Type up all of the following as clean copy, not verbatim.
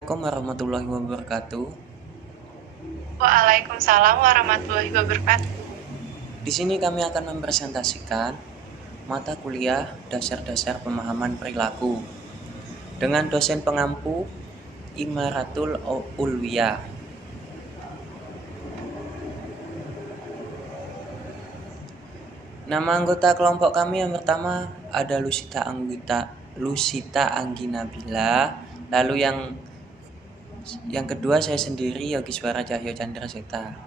Assalamualaikum warahmatullahi wabarakatuh. Waalaikumsalam warahmatullahi wabarakatuh. Di sini kami akan mempresentasikan mata kuliah dasar-dasar pemahaman perilaku dengan dosen pengampu Imaratul Ulwiyah. Nama anggota kelompok kami yang pertama ada Lusita Angginabila, lalu yang kedua saya sendiri Yogiswara Cahyo Chandraseta.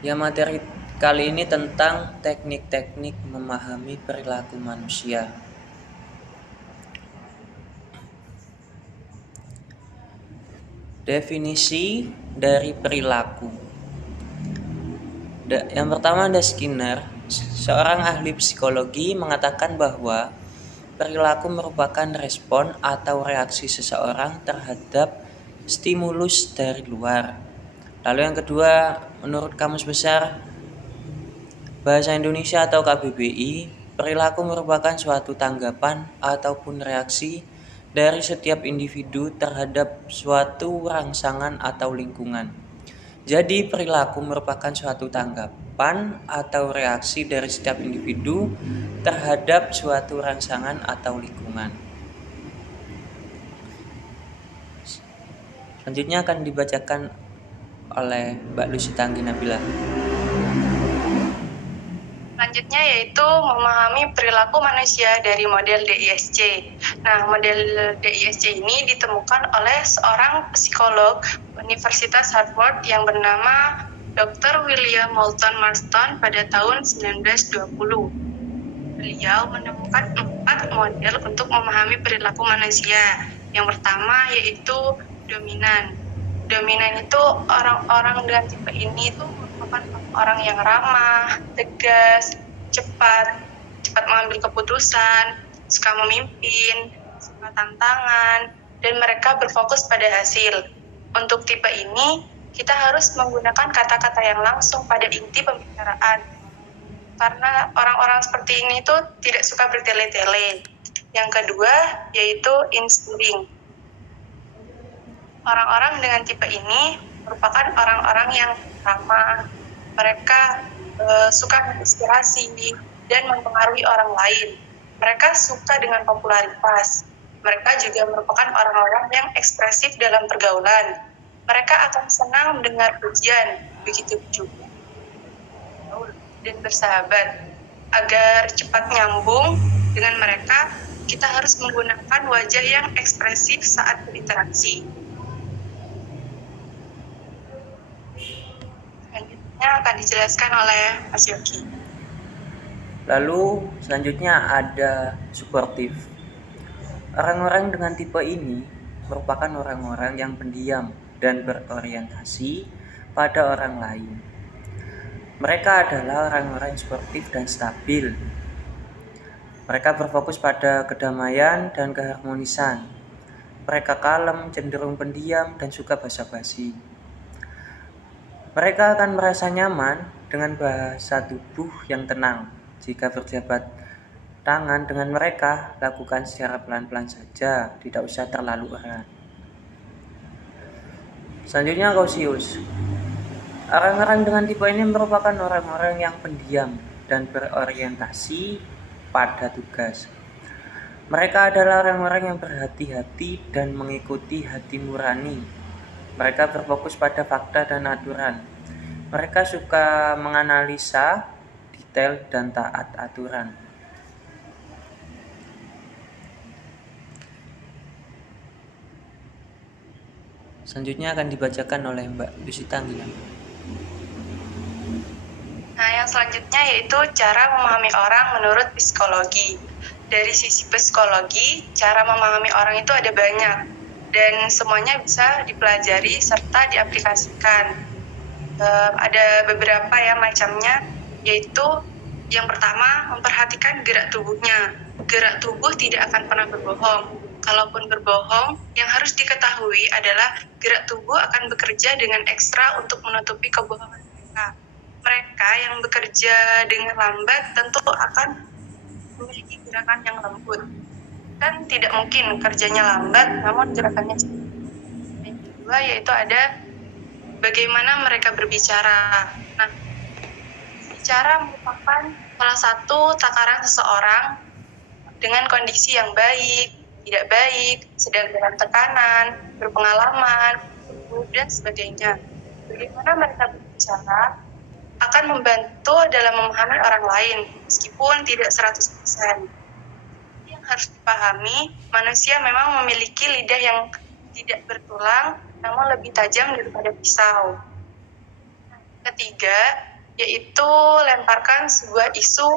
Ya, materi kali ini tentang teknik-teknik memahami perilaku manusia. Definisi dari perilaku. Yang pertama ada Skinner, seorang ahli psikologi mengatakan bahwa perilaku merupakan respon atau reaksi seseorang terhadap stimulus dari luar. Lalu yang kedua, menurut Kamus Besar Bahasa Indonesia atau KBBI, perilaku merupakan suatu tanggapan ataupun reaksi dari setiap individu terhadap suatu rangsangan atau lingkungan. Jadi, perilaku merupakan suatu tanggapan atau reaksi dari setiap individu terhadap suatu rangsangan atau lingkungan. Selanjutnya akan dibacakan oleh Mbak Lusita Angginabila. Selanjutnya yaitu memahami perilaku manusia dari model DISC. Nah, model DISC ini ditemukan oleh seorang psikolog Universitas Harvard yang bernama Dr. William Moulton Marston pada tahun 1920. Beliau menemukan 4 model untuk memahami perilaku manusia. Yang pertama yaitu dominan. Dominan itu orang-orang dengan tipe ini itu merupakan orang yang ramah, tegas, cepat mengambil keputusan, suka memimpin, suka tantangan, dan mereka berfokus pada hasil. Untuk tipe ini, kita harus menggunakan kata-kata yang langsung pada inti pembicaraan. Karena orang-orang seperti ini tuh tidak suka bertele-tele. Yang kedua, yaitu inspiring. Orang-orang dengan tipe ini merupakan orang-orang yang ramah. Mereka suka menginspirasi dan mempengaruhi orang lain. Mereka suka dengan popularitas. Mereka juga merupakan orang-orang yang ekspresif dalam pergaulan. Mereka akan senang mendengar pujian, begitu juga dan bersahabat. Agar cepat nyambung dengan mereka, kita harus menggunakan wajah yang ekspresif saat berinteraksi. Selanjutnya akan dijelaskan oleh Mas Yogi. Lalu selanjutnya ada suportif. Orang-orang dengan tipe ini merupakan orang-orang yang pendiam dan berorientasi pada orang lain. Mereka adalah orang-orang sportif dan stabil. Mereka berfokus pada kedamaian dan keharmonisan. Mereka kalem, cenderung pendiam, dan suka basa-basi. Mereka akan merasa nyaman dengan bahasa tubuh yang tenang. Jika berjabat tangan dengan mereka, lakukan secara pelan-pelan saja, tidak usah terlalu erat. Selanjutnya Gaussius. Orang-orang dengan tipe ini merupakan orang-orang yang pendiam dan berorientasi pada tugas. Mereka adalah orang-orang yang berhati-hati dan mengikuti hati nurani. Mereka berfokus pada fakta dan aturan. Mereka suka menganalisa detail dan taat aturan. Selanjutnya akan dibacakan oleh Mbak Lusita Angginabila. Nah, yang selanjutnya yaitu cara memahami orang menurut psikologi. Dari sisi psikologi, cara memahami orang itu ada banyak dan semuanya bisa dipelajari serta diaplikasikan. Ada beberapa ya macamnya, yaitu yang pertama memperhatikan gerak tubuhnya. Gerak tubuh tidak akan pernah berbohong. Kalaupun berbohong, yang harus diketahui adalah gerak tubuh akan bekerja dengan ekstra untuk menutupi kebohongan mereka. Mereka yang bekerja dengan lambat tentu akan memiliki gerakan yang lembut. Kan tidak mungkin kerjanya lambat, namun gerakannya cepat. Yang kedua yaitu ada bagaimana mereka berbicara. Nah, bicara merupakan salah satu takaran seseorang dengan kondisi yang baik, tidak baik, sedang dalam tekanan, berpengalaman, dan sebagainya. Bagaimana mereka berbicara akan membantu dalam memahami orang lain, meskipun tidak 100%. Yang harus dipahami, manusia memang memiliki lidah yang tidak bertulang, namun lebih tajam daripada pisau. Ketiga, yaitu lemparkan sebuah isu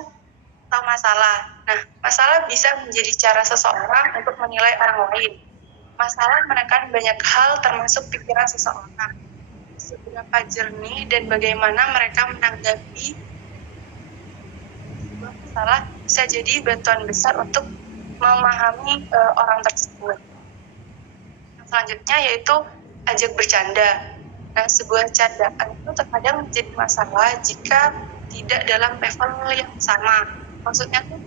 atau masalah. Nah, masalah bisa menjadi cara seseorang untuk menilai orang lain. Masalah menekan banyak hal termasuk pikiran seseorang. Seberapa jernih dan bagaimana mereka menanggapi sebuah masalah bisa jadi bantuan besar untuk memahami orang tersebut. Yang selanjutnya yaitu ajak bercanda. Nah, sebuah candaan itu terkadang menjadi masalah jika tidak dalam level yang sama. Maksudnya tuh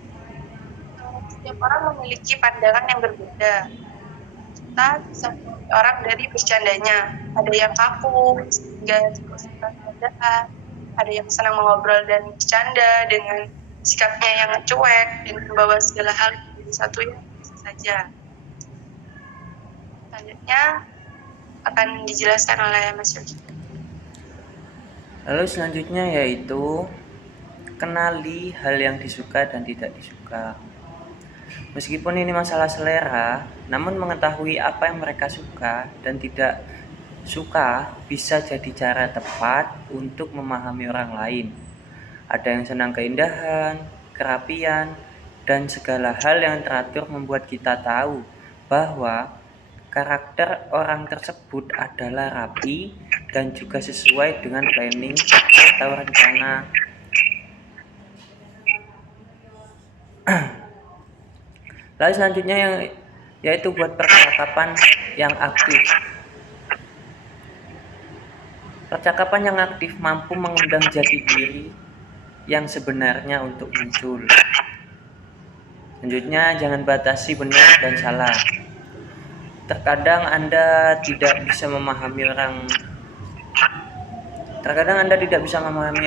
setiap orang memiliki pandangan yang berbeda. Kita bisa memilih orang dari bercandanya. Ada yang kaku, sehingga suka candaan. Ada yang senang mengobrol dan bercanda dengan sikapnya yang cuek dan membawa segala hal menjadi satu yang biasa saja. Selanjutnya akan dijelaskan oleh Mas Yogi. Lalu selanjutnya yaitu kenali hal yang disuka dan tidak disuka. Meskipun ini masalah selera, namun mengetahui apa yang mereka suka dan tidak suka bisa jadi cara tepat untuk memahami orang lain. Ada yang senang keindahan, kerapian, dan segala hal yang teratur membuat kita tahu bahwa karakter orang tersebut adalah rapi dan juga sesuai dengan planning atau rencana. Lalu selanjutnya yaitu buat percakapan yang aktif. Percakapan yang aktif mampu mengundang jati diri yang sebenarnya untuk muncul. Selanjutnya, jangan batasi benar dan salah. Terkadang Anda tidak bisa memahami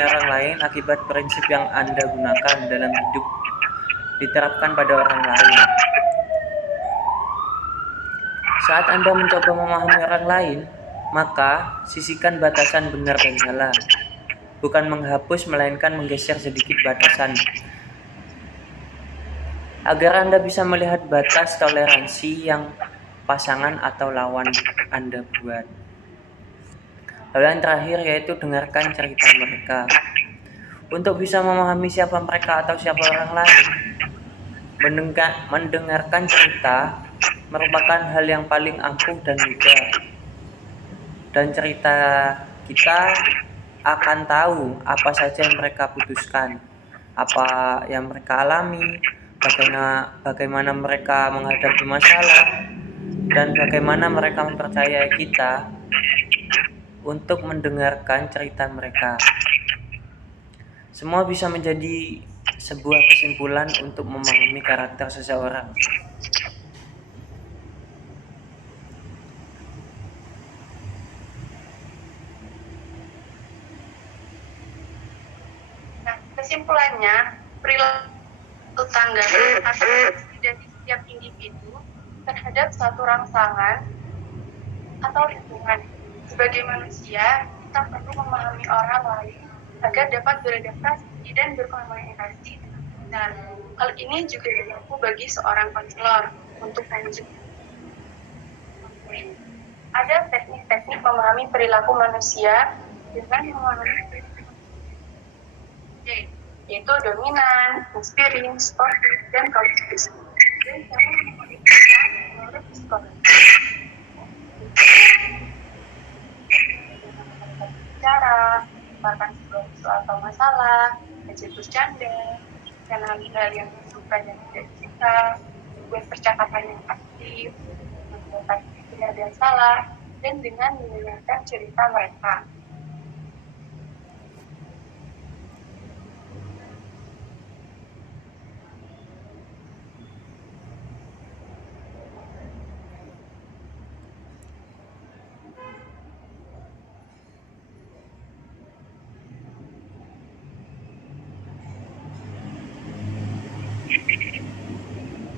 orang lain akibat prinsip yang Anda gunakan dalam hidup diterapkan pada orang lain. Saat Anda mencoba memahami orang lain, maka sisihkan batasan benar dan salah. Bukan menghapus, melainkan menggeser sedikit batasan. Agar Anda bisa melihat batas toleransi yang pasangan atau lawan Anda buat. Lalu yang terakhir yaitu dengarkan cerita mereka. Untuk bisa memahami siapa mereka atau siapa orang lain, mendengarkan cerita merupakan hal yang paling ampuh dan mudah. Dan cerita kita akan tahu apa saja yang mereka putuskan, apa yang mereka alami, bagaimana mereka menghadapi masalah, dan bagaimana mereka mempercayai kita untuk mendengarkan cerita mereka. Semua bisa menjadi sebuah kesimpulan untuk memahami karakter seseorang. Nah, kesimpulannya, perilaku tanggapan atau dari setiap individu terhadap suatu rangsangan atau lingkungan. Sebagai manusia, kita perlu memahami orang lain agar dapat beradaptasi dan berkomunikasi dengan benar. Hal ini juga berlaku bagi seorang konselor untuk lanjut. Ada teknik-teknik memahami perilaku manusia dengan memahami yaitu dominan, inspiring, sportif, dan konflik. Dan cara memahami menurut psikologi. Cara merupakan sebuah isu atau masalah, ajak bercanda, kenali hal yang disuka dan tidak disuka, buat percakapan yang aktif, membuat benar dan salah, dan dengan mendengarkan cerita mereka.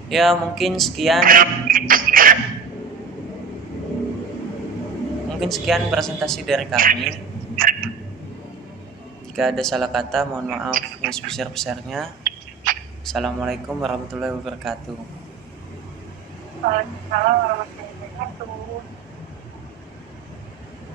Ya, mungkin sekian presentasi dari kami. Jika ada salah kata, mohon maaf yang sebesar-besarnya. Assalamualaikum warahmatullahi wabarakatuh. Waalaikumsalam warahmatullahi wabarakatuh.